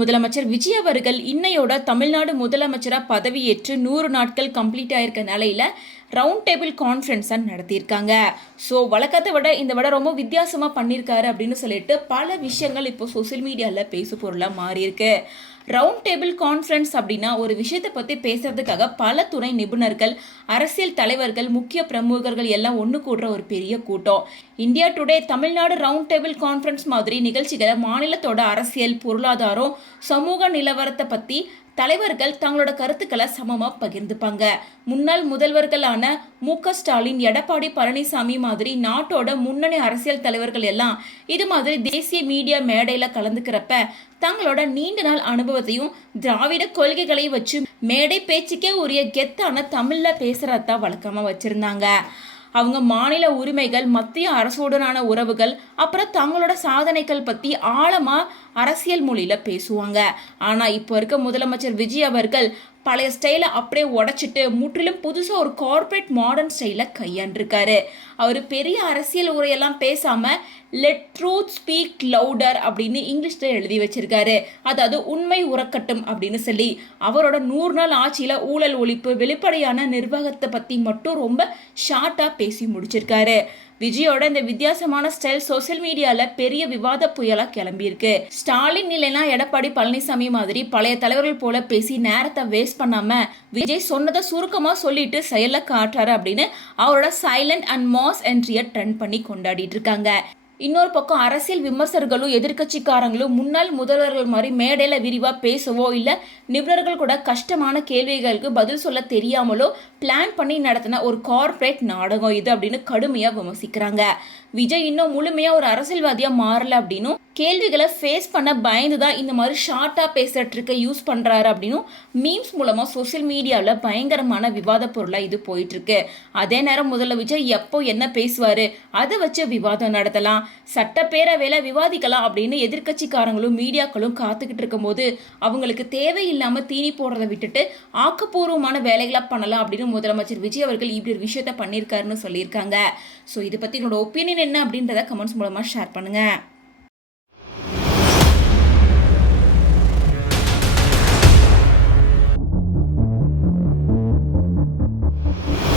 முதலமைச்சர் விஜய் அவர்கள் இன்னையோட தமிழ்நாடு முதலமைச்சரா பதவியேற்று 100 நாட்கள் கம்ப்ளீட் ஆயிருக்க நிலையில ரவுண்ட் டேபிள் கான்ஃபரன்ஸை நடத்தியிருக்காங்க. ஸோ வழக்கத்தை விட இந்த விட ரொம்ப வித்தியாசமாக பண்ணியிருக்காரு அப்படின்னு சொல்லிட்டு பல விஷயங்கள் இப்போ சோசியல் மீடியாவில் பேசு பொருளாக மாறியிருக்கு. ரவுண்ட் டேபிள் கான்ஃபரன்ஸ் அப்படின்னா ஒரு விஷயத்தை பற்றி பேசுறதுக்காக பல துணை நிபுணர்கள், அரசியல் தலைவர்கள், முக்கிய பிரமுகர்கள் எல்லாம் ஒன்று கூடுற ஒரு பெரிய கூட்டம். India today Tamil Nadu round table conference மாதிரி நிகழ்ச்சிகளை மாநிலத்தோட அரசியல், பொருளாதாரம், சமூக நிலவரத்தை பற்றி தலைவர்கள் தங்களோட கருத்துக்களை சமமா பகிர்ந்துப்பாங்க. முன்னாள் முதல்வர்களான மு.க. ஸ்டாலின், எடப்பாடி பழனிசாமி மாதிரி நாட்டோட முன்னணி அரசியல் தலைவர்கள் எல்லாம் இது மாதிரி தேசிய மீடியா மேடையில கலந்துக்கிறப்ப தங்களோட நீண்ட நாள் அனுபவத்தையும் திராவிட கொள்கைகளை வச்சு மேடை பேச்சுக்கே உரிய கெத்தான தமிழ்ல பேசுறதா வழக்கமா வச்சிருந்தாங்க. அவங்க மாநில உரிமைகள், மத்திய அரசுடனான உறவுகள், அப்புறம் தங்களோட சாதனைகள் பற்றி ஆழமாக அரசியல் மொழியில பேசுவாங்க. ஆனால் இப்போ இருக்க முதலமைச்சர் விஜய் அவர்கள் பழைய ஸ்டைலை அப்படியே உடைச்சிட்டு முற்றிலும் புதுசாக ஒரு கார்பரேட் மாடர்ன் ஸ்டைலை கையாண்டிருக்காரு. அவர் பெரிய அரசியல் உரையெல்லாம் பேசாமல் லெட் ட்ரூத் ஸ்பீக் லவுடர் அப்படின்னு இங்கிலீஷில் எழுதி வச்சிருக்காரு. அதாவது உண்மை உறக்கட்டும் அப்படின்னு சொல்லி அவரோட 100 நாள் ஆட்சியில் ஊழல் ஒழிப்பு, வெளிப்படையான நிர்வாகத்தை பற்றி மட்டும் ரொம்ப ஷார்ட்டாக பேசி முடிச்சிருக்காரு. விஜயோட இந்த வித்தியாசமான ஸ்டைல் சோசியல் மீடியாவில் பெரிய விவாத புயலாக கிளம்பியிருக்கு. ஸ்டாலின் இல்லைனா எடப்பாடி பழனிசாமி மாதிரி பழைய தலைவர்கள் போல பேசி நேரத்தை வேஸ்ட் பண்ணாம விஜய் சொன்னதை சுருக்கமாக சொல்லிட்டு செயல காட்டுறாரு அப்படின்னு அவரோட சைலண்ட் அண்ட் மாஸ் என்ட்ரியை ட்ரெண்ட் பண்ணி கொண்டாடிட்டு இருக்காங்க. இன்னொரு பக்கம் அரசியல் விமர்சகர்களும் எதிர்கட்சிக்காரங்களும் முன்னாள் முதல்வர்கள் மாதிரி மேடையில் விரிவாக பேசவோ இல்லை நிபுணர்கள் கூட கஷ்டமான கேள்விகளுக்கு பதில் சொல்ல தெரியாமலோ பிளான் பண்ணி நடத்தின ஒரு கார்பரேட் நாடகம் இது அப்படின்னு கடுமையாக விமர்சிக்கிறாங்க. விஜய் இன்னும் முழுமையாக ஒரு அரசியல்வாதியாக மாறல அப்படின்னும் கேள்விகளை ஃபேஸ் பண்ண பயந்து தான் இந்த மாதிரி ஷார்ட்டாக பேசுகிற ட்ரிக்கை யூஸ் பண்ணுறாரு அப்படின்னும் மீம்ஸ் மூலமாக சோசியல் மீடியாவில் பயங்கரமான விவாத பொருளாக இது போயிட்டுருக்கு. அதே நேரம் முதல்ல விஜய் எப்போ என்ன பேசுவார், அதை வச்சு விவாதம் நடத்தலாம், சட்டப்பேரவையில் விவாதிக்கலாம் அப்படின்னு எதிர்கட்சிக்காரங்களும் மீடியாக்களும் காத்துக்கிட்டு இருக்கும்போது அவங்களுக்கு தேவையில்லாமல் தீனி போடுறதை விட்டுட்டு ஆக்கப்பூர்வமான வேலைகளை பண்ணலாம் அப்படின்னு முதலமைச்சர் விஜய் அவர்கள் இப்படி ஒரு விஷயத்த பண்ணியிருக்காருன்னு சொல்லியிருக்காங்க. ஸோ இதை பற்றி என்னோட ஒப்பீனியன் என்ன அப்படின்றத கமெண்ட்ஸ் மூலமாக ஷேர் பண்ணுங்கள்.